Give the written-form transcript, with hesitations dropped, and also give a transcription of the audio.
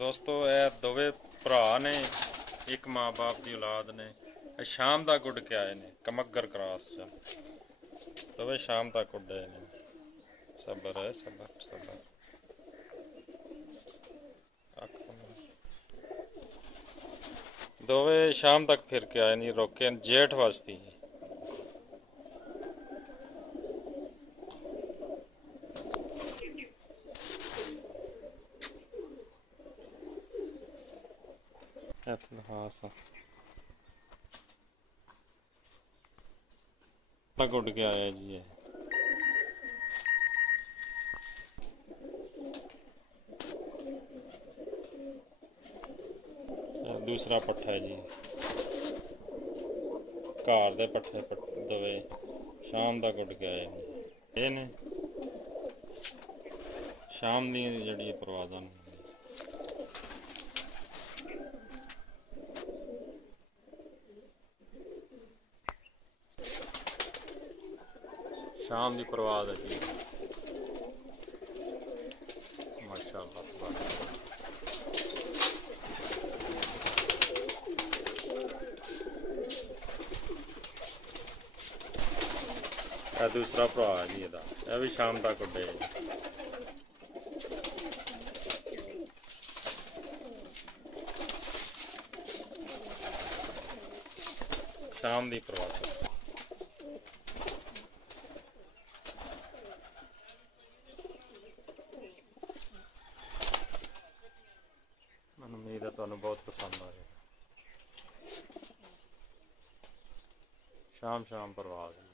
दोस्तों ये दोवे भरा ने एक माँ बाप की औलाद ने शाम तक उड़ के आए ने कमगर क्रॉस दोवे शाम तक उड़े ने। सबर है सबर सबर। दोवे शाम तक फिर के आए नहीं रोके जेठ वास्ती तक उड़ के आया जी ये दूसरा पट्ठा है जी घर दे पट्ठे दवे शाम तक उड़ के आए ये ने शाम दी जड़ी परवाज़ां शाम की परवाज़ है जी माशाअल्लाह। दूसरा भरा है जी यह भी शाम तक उड़े शाम की परवाज़। मैं उम्मीद है तुहानू बहुत पसंद आ जाए। शाम शाम परवाज़।